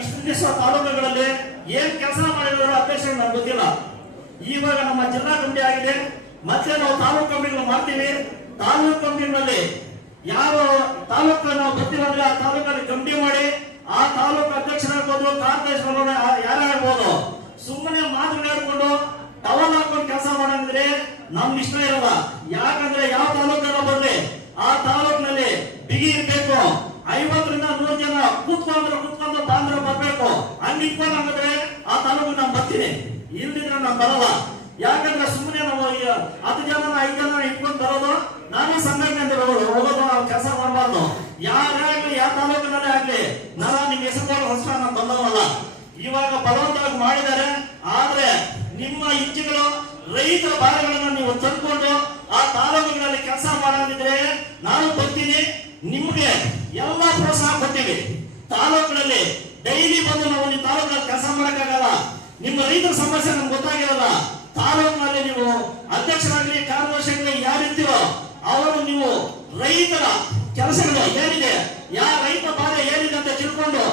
ಇಷ್ಟು ತಾಲೂಕುಗಳಲ್ಲಿ ಏನ್ ಕೆಲಸ ಮಾಡಿರೋ ಅಧ್ಯಕ್ಷ ನನಗೆ ಗೊತ್ತಿಲ್ಲ. ಇವಾಗ ನಮ್ಮ ಜಿಲ್ಲಾ ಕಂಪನಿ ಆಗಿದೆ. ಮತ್ತೆ ನಾವು ತಾಲೂಕು ಕಂಪನಿಗಳು ಮಾಡ್ತೀವಿ. ತಾಲೂಕು ಕಂಪನಿನಲ್ಲಿ ಯಾವ ತಾಲೂಕು ನಾವು ಗೊತ್ತಿರೋದಿಲ್ಲ ಆ ತಾಲೂಕಲ್ಲಿ ಕಂಪನಿ ಮಾಡಿ ಆ ತಾಲೂಕು ಅಧ್ಯಕ್ಷರಾಗ್ಬೋದು ಕಾರ್ಪೊರೇಷನ್ ಯಾರಾಗ್ಬೋದು ಸುಮ್ಮನೆ ಮಾತುಗಳಾಡ್ಕೊಂಡು ಟವಲ್ ಹಾಕೊಂಡು ಕೆಲಸ ಮಾಡಂದ್ರೆ ನಮ್ಗೆ ಇಷ್ಟ ಇರಲ್ಲ. ಯಾಕಂದ್ರೆ ಯಾವ ತಾಲೂಕನ್ನ ಬರ್ಲಿ, ಆ ತಾಲೂಕಿನ ಹಂಗ್ ಅಂದ್ರೆ ಆ ತಾಲೂಕು ನಾನು ಬರ್ತೀನಿ. ಇಲ್ದಿದ್ರೆ ನಾನು ಬರಲ್ಲ. ಯಾಕಂದ್ರೆ ಸುಮ್ಮನೆ ನಾವು ಹತ್ತು ಜನ, ಐದು ಜನ ಇಟ್ಕೊಂಡು ಬರೋದು ನಾನೇ ಸಂಘಟನೆ ಹೋಗೋದು. ನಾವು ಕೆಲಸ ಮಾಡಬಾರ್ದು. ಯಾರೇ ಆಗಲಿ, ಯಾವ ತಾಲೂಕಿನಲ್ಲೇ ಆಗ್ಲಿ, ನಾನು ನಿಮ್ಗೆ ಹೆಸರು ಹೊಸ ನಾನು ಬಂದವಲ್ಲ ಇವಾಗ ಬಲವಂತವಾಗಿ ಮಾಡಿದ್ದಾರೆ. ಆದ್ರೆ ನಿಮ್ಮ ಇಚ್ಛೆಗಳು ರೈತರ ಭಾಗಗಳನ್ನು ನೀವು ತಂದ್ಕೊಂಡು ಆ ತಾಲೂಕುಗಳಲ್ಲಿ ಕೆಲಸ ಮಾಡಿದ್ರೆ ನಾನು ಬರ್ತೀನಿ. ನಿಮ್ಗೆ ಎಲ್ಲಾ ಪ್ರೋತ್ಸಾಹ ಕೊಡ್ತೀವಿ. ತಾಲೂಕಿನಲ್ಲಿ ಡೈಲಿ ಬಂದು ನಾವು ನಿಮ್ಮ ತಾಲೂಕಿನಲ್ಲಿ ಕೆಲಸ ಮಾಡಕ್ಕಾಗಲ್ಲ. ನಿಮ್ಮ ರೈತರ ಸಮಸ್ಯೆ ನಮ್ಗೆ ಗೊತ್ತಾಗಿರಲ್ಲ. ತಾಲೂಕಿನಲ್ಲಿ ನೀವು ಅಧ್ಯಕ್ಷರಾಗಲಿ ಕಾರ್ಯದರ್ಶಿಯಾಗಲಿ ಯಾರಿರ್ತೀರೋ ಅವರು ನೀವು ರೈತರ ಕೆಲಸಗಳು ಏನಿದೆ ಯಾವ ರೈತ ಬಾಧೆ ಏನಿದೆ ಅಂತ ತಿಳ್ಕೊಂಡು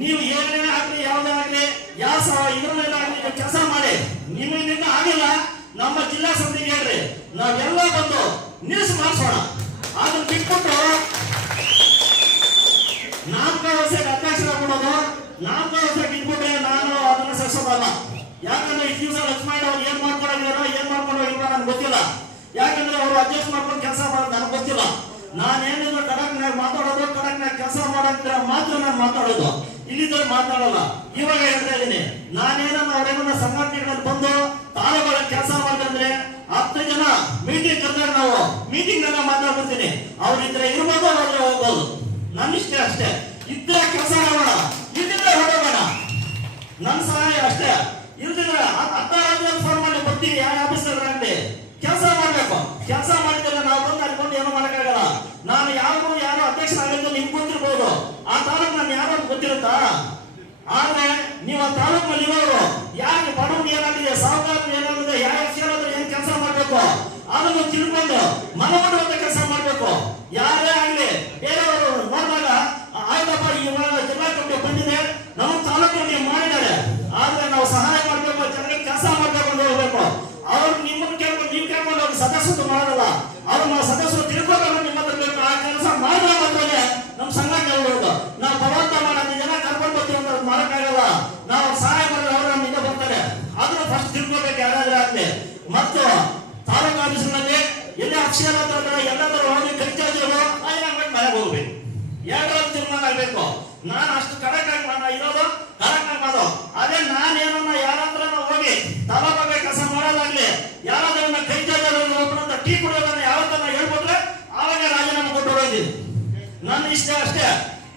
ನೀವು ಏನೇ ಆಗಲಿ, ಯಾವುದೇ ಆಗಲಿ ಯಾವ ಸ ಆಗಲಿ ಆಗ್ಲಿ ಕೆಲಸ ಮಾಡಿ. ನಿಮ್ಮಿಂದ ಆಗಿಲ್ಲ, ನಮ್ಮ ಜಿಲ್ಲಾ ಸಮಿತಿಗೆ ಹೇಳ್ರಿ. ನಾವೆಲ್ಲ ಬಂದು ನಿಲ್ಸಿ ಮಾಡಿಸೋಣ. ಅದನ್ನ ಬಿಟ್ಬಿಟ್ಟು ನಾಲ್ಕು ವರ್ಷಕ್ಕೆ ವರ್ಷಕ್ಕೆ ಇಟ್ಬಿಟ್ರೆ ನಾನು ಅದನ್ನ ಸಹಿಸೋದಲ್ಲ ಯಾಕಂದ್ರೆ ಈ ದಿವಸ ಲಕ್ಷ್ಮಣ ಅವ್ರು ಏನ್ ಮಾಡ್ಕೊಂಡಿದಾರೋ ಏನ್ ಮಾಡ್ಕೊಂಡು ಹೋಗಿರೋ ನನ್ಗೆ ಗೊತ್ತಿಲ್ಲ. ಯಾಕಂದ್ರೆ ಅವರು ಅಡ್ಜಸ್ಟ್ ಮಾಡ್ಕೊಂಡು ಕೆಲಸ ಮಾಡೋದು ನನಗೆ ಗೊತ್ತಿಲ್ಲ. ನಾನೇನಿದ್ರು ಕಡಕ್ನಾಗ ಮಾತಾಡೋದು, ಕಡಕ್ನಾಗ ಕೆಲಸ ಮಾಡೋದ್ರ ಮಾತ್ರ ನಾನು ಮಾತಾಡೋದು. ಇಲ್ಲಿದ್ರೆ ಮಾತಾಡಲ್ಲ. ಇವಾಗ ಹೇಳ್ತಾ ಇದ್ದೀನಿ, ನಾನೇನನ್ನ ಅವರೇನನ್ನ ಸಂಘಟನೆಗಳಲ್ಲಿ ಬಂದು ತಾಲೂಕುಗಳ ಕೆಲಸ ಮಾಡಿದ್ರೆ ಹತ್ತು ಜನ ಮೀಟಿಂಗ್ ಕರೆದಾಗ ನಾವು ಮೀಟಿಂಗ್ ನಾಗ ಮಾತಾಡ್ಬಿಡ್ತೀನಿ. ಅವ್ರಿದ್ರೆ ಇರ್ಬೋದು ಅವ್ರಿಗೆ ಹೋಗ್ಬೋದು. ನನ್ನಿಷ್ಟೇ ಇಷ್ಟ ಅಷ್ಟೇ. ಇದ್ರೆ ಕೆಲಸ ಮಾಡೋಣ. ಇದ್ದಿದ್ರೆ ಹೊರಡೋಣ ನನ್ನ ಸಹಾಯ ಅಷ್ಟೇ. ಇಲ್ದಿದ್ರೆ ಅರ್ಧ ಫೋನ್ ಮಾಡಿ ಬರ್ತೀವಿ ಯಾವ ಆಫೀಸರ್ ಆಗಲಿ ಕೆಲಸ ಮಾಡ್ಬೇಕು. ಕೆಲಸ ಮಾಡಿದ್ರೆ ನಾವು ಬಂದು ಅನ್ಕೊಂಡು ಏನು ಮಾಡೋಕ್ಕಾಗಲ್ಲ. ನಾನು ಯಾರು ಯಾರು ಅಧ್ಯಕ್ಷರಾಗಿದ್ದು ನಿಮ್ಗೆ ಗೊತ್ತಿರ್ಬೋದು. ಆ ತಾಲೂಕು ನಾನು ಯಾರು ಗೊತ್ತಿರುತ್ತಾ? ಆದ್ರೆ ನೀವು ಆ ತಾಲೂಕಿನಲ್ಲಿ ಇರೋರು ಯಾಕೆ ಬಡವ್ರಿಗೆ ಏನಾಗಿದೆ ಸಾವುಕಾರ ಏನಾಗಿದೆ ಯಾವ ಕ್ಷೇತ್ರದಲ್ಲಿ ಏನ್ ಕೆಲಸ ಮಾಡ್ಬೇಕು? ಅದನ್ನು ತಿಳ್ಕೊಂಡು ಮನಮಡುವಂತ ಕೆಲಸ ಮಾಡಬೇಕು. ಯಾರೇ ಆಗ್ಲಿ ಬೇರೆಯವರು ನೋಡಿದಾಗ ಆಯ್ತಪ್ಪ ಇವಾಗ ಜಿಲ್ಲಾ ಕಮಿಟಿ ಬಂದಿದೆ ನಮ್ಮ ತಾಲೂಕಿನಲ್ಲಿ ಮಾಡಿದ್ದಾರೆ ಆದ್ರೆ ನಾವು ಸಹಾಯ ಮಾಡ್ಬೇಕು ಜನರಿಗೆ ಕೆಲಸ ಮಾಡ್ಬೇಕು ಅಂತ ಹೋಗ್ಬೇಕು ಅವ್ರು ನಿಮ್ಮನ್ನು ಕೇಳ್ಕೊಂಡು ನೀವು ಕೇಳ್ಕೊಂಡು ಅವ್ರು ಸದಸ್ಯರು ಮಾಡಲ್ಲ. ಅವ್ರು ನಾವು ಸದಸ್ಯರು ತಿಳ್ಕೊಬೇಕು ನಿಮ್ಮ ಹತ್ರ ಬೇಕು. ಆ ಕೆಲಸ ಮಾತ್ರನೇ ನಮ್ಮ ಸಂಘ ಉಳಿಯೋದು ನಾವು ಪದಾರ್ಥ ಮಾಡಿ ಜನ ಕರ್ಕೊಂಡು ಬರ್ತೀವಿ ಅಂತ ಮಾಡಕ್ಕಾಗಲ್ಲ ನಾವು ಸಹಾಯ ಮಾಡಿದ್ರೆ ಅವ್ರು ನಮ್ಮ ಹಿಂದೆ ಬರ್ತಾರೆ. ಆದ್ರೂ ಫಸ್ಟ್ ತಿಳ್ಕೊಬೇಕು ಯಾರಾದ್ರೂ ಆಗ್ಲಿ. ಮತ್ತು ತಾಲೂಕು ಆಫೀಸ್ನಲ್ಲಿ ಎಲ್ಲ ಅಕ್ಷರ ಹತ್ರ ಎಲ್ಲಾದ್ರೂ ಹೋಗಿ ಕೈ ಚಾಚಿದ್ರು ಮನೆಗೆ ಹೋಗ್ಬೇಕು. ಎರಡರ ತೀರ್ಮಾನ ಆಗ್ಬೇಕು. ನಾನು ಅಷ್ಟು ಕರೆಕ್ಟ್ ಆಗಿ ನಾನು ಇರೋದು ಕರೆಕ್ಟ್ ಆಗಿ ಮಾಡೋದು ಅದೇ ನಾನೇನನ್ನ ಯಾರ ಹತ್ರ ಹೋಗಿ ತಾಲೂಕಾಗ ಕೆಲಸ ಮಾಡೋದಾಗ್ಲಿ ಯಾರಾದ್ರೂ ಕೈ ಚಾಚೋದ್ರಲ್ಲಿ ಒಬ್ಬರಂತ ಟೀ ಕುಡಿಯೋದನ್ನ ಯಾವತ್ತನ್ನ ಹೇಳ್ಬಿಟ್ರೆ ಆವಾಗ ರಾಜೀನಾಮೆ ಕೊಟ್ಟು ಹೋಗಿದ್ದೀನಿ ನನ್ನ ಇಷ್ಟ ಅಷ್ಟೇ.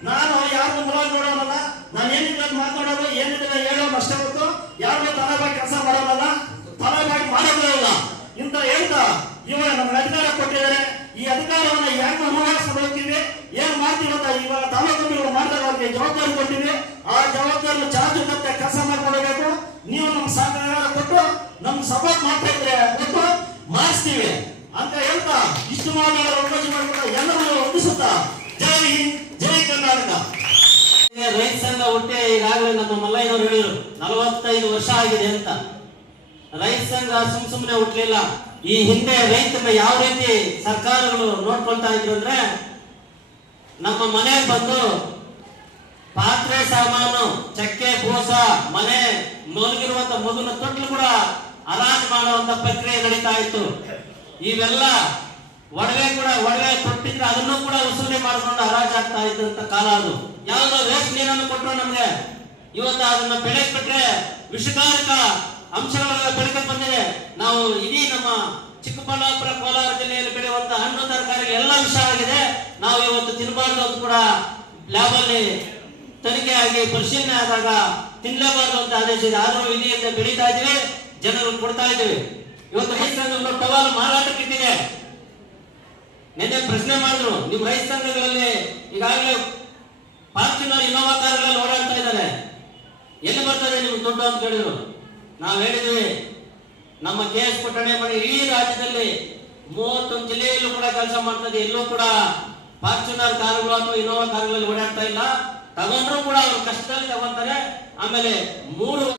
ನಾನು ಯಾರು ಮುಲಾಜ್ ನೋಡೋನಲ್ಲ ನಾನು ಏನಿಲ್ಲ ಅಂತ ಮಾತಾಡೋದು, ಏನಿಲ್ಲ ಹೇಳೋ ಅಷ್ಟೇ ಹೊತ್ತು ಯಾರು ತಲೆಬಾಗಿ ಕೆಲಸ ಮಾಡೋಲ್ಲ ತಲೆಬಾಗಿ ಮಾಡೋಲ್ಲ ಇಲ್ಲ. ಇಂತ ಹೇಳ್ತಾ ಇವಾಗ ನಮ್ಗೆ ಅಧಿಕಾರ ಕೊಟ್ಟಿದ್ದಾರೆ. ಈ ಅಧಿಕಾರವನ್ನು ಹೆಂಗ್ ಅನುಭವಿಸ್ಕೊಳ್ತೀವಿ, ಏನು ಮಾಡ್ತೀವಿ ಅಂತ ಇವಾಗ ತಾಲೂಕು ಮಾಡಿದಾಗ ಅವ್ರಿಗೆ ಜವಾಬ್ದಾರಿ ಕೊಡ್ತೀವಿ ಆ ಜವಾಬ್ದಾರಿ ಚಾರ್ಜ್ ಮತ್ತೆ ಕೆಲಸ ಮಾಡ್ಕೊಳ್ಬೇಕು. ನೀವು ನಮ್ಮ ಸಹಕಾರ ಕೊಟ್ಟು ನಮ್ ಸಪೋರ್ಟ್ ಮಾಡ್ತಾ ಇದ್ರೆ ಕೊಟ್ಟು ಮಾಡಿಸ್ತೀವಿ. ಅಂತ ಹೇಳ್ತಾ ಇಷ್ಟು ಮಾಡಿ ಎಲ್ಲರೂ ವಂದಿಸುತ್ತಾ ಜೈ ಹಿಂದ್, ಜೈ ಕರ್ನಾಟಕ. ಈಗಾಗಲೇ ನಮ್ಮ ಮಲ್ಲಯ್ಯನವರು ಹೇಳಿದರು, ನಲವತ್ತೈದು ವರ್ಷ ಆಗಿದೆ ಅಂತ. ರೈತ ಸಂಘ ಸುಮ್ ಸುಮ್ಮನೆ ಹುಟ್ಲಿಲ್ಲ. ಈ ಹಿಂದೆ ರೈತನ ಯಾವ ರೀತಿ ಸರ್ಕಾರಗಳು ನೋಡ್ಕೊಳ್ತಾ ಇದ್ರು ಅಂದ್ರೆ, ನಮ್ಮ ಮನೆಗೆ ಬಂದು ಪಾತ್ರೆ, ಸಾಮಾನು, ಚಕ್ಕೆ ಬೋಸ ಮನೆ ಮಲಗಿರುವಂತ ಮಗುನ ತೊಟ್ಲು ಕೂಡ ಅರಾಜ್ ಮಾಡುವಂತ ಪ್ರಕ್ರಿಯೆ ನಡೀತಾ ಇತ್ತು. ಇವೆಲ್ಲ ಒಡವೆ ಕೂಡ, ಒಡವೆ ಕೊಟ್ಟಿದ್ರೆ ಅದನ್ನು ಕೂಡ ವಸೂಲಿ ಮಾಡಿಕೊಂಡು ಹರಾಜು ಆಗ್ತಾ ಇದ್ದಂತ ಕಾಲ ಅದು. ಯಾವ್ದೋ ವೇಸ್ಟ್ ನೀರನ್ನು ಕೊಟ್ಟರು ನಮ್ಗೆ. ಇವತ್ತು ಅದನ್ನ ಬೆಳೆ ಬಿಟ್ರೆ ವಿಷಕಾರಕ ಅಂಶಗಳೆಲ್ಲ ಬೆಳಕ ಬಂದಿದೆ. ನಾವು ಇಡೀ ನಮ್ಮ ಚಿಕ್ಕಬಳ್ಳಾಪುರ, ಕೋಲಾರ ಜಿಲ್ಲೆಯಲ್ಲಿ ಬೆಳೆಯುವಂತ ಹಣ್ಣು, ತರಕಾರಿ ಎಲ್ಲ ವಿಷ ಆಗಿದೆ. ನಾವು ಇವತ್ತು ತಿನ್ನಬಾರ್ದು ಅಂತ ಕೂಡ ಲ್ಯಾಬ್ ಅಲ್ಲಿ ತನಿಖೆ ಆಗಿ ಪರಿಶೀಲನೆ ಆದಾಗ ತಿನ್ನಲೇಬಾರ್ದು ಅಂತ ಆದೇಶ ಇದೆ. ಆದ್ರೂ ಅಂತ ಬೆಳೀತಾ ಇದೀವಿ ಜನರು ಕೊಡ್ತಾ ಇದೀವಿ ಇವತ್ತು ಟವಾಲು ಮಾರಾಟಕ್ಕೆ ಇಟ್ಟಿದೆ ನಿನ್ನೆ ಪ್ರಶ್ನೆ ಮಾಡಿದ್ರು. ನಿಮ್ಮ ರೈತ ಸಂಘಗಳಲ್ಲಿ ಈಗಾಗಲೇ ಫಾರ್ಚುನರ್ ಇನೋವಾ ಕಾರುಗಳಲ್ಲಿ ಓಡಾಡ್ತಾ ಇದ್ದಾರೆ. ಎಲ್ಲಿ ಬರ್ತದೆ ನಿಮ್ಗೆ ದುಡ್ಡು ಅಂತ ಕೇಳಿದ್ರು. ನಾವು ಹೇಳಿದ್ವಿ, ನಮ್ಮ ಕೆ ಎಸ್ ಪಟ್ಟಣೆ ಮನೆ ಇಡೀ ರಾಜ್ಯದಲ್ಲಿ ಮೂವತ್ತೊಂದು ಜಿಲ್ಲೆಯಲ್ಲೂ ಕೂಡ ಕೆಲಸ ಮಾಡ್ತದೆ. ಎಲ್ಲೂ ಕೂಡ ಫಾರ್ಚುನರ್ ಕಾರುಗಳು ಅಥವಾ ಇನೋವಾ ಕಾರುಗಳಲ್ಲಿ ಓಡಾಡ್ತಾ ಇಲ್ಲ. ತಗೊಂಡ್ರು ಕೂಡ ಅವರು ಕಷ್ಟದಲ್ಲಿ ತಗೊಂತಾರೆ. ಆಮೇಲೆ ಮೂರು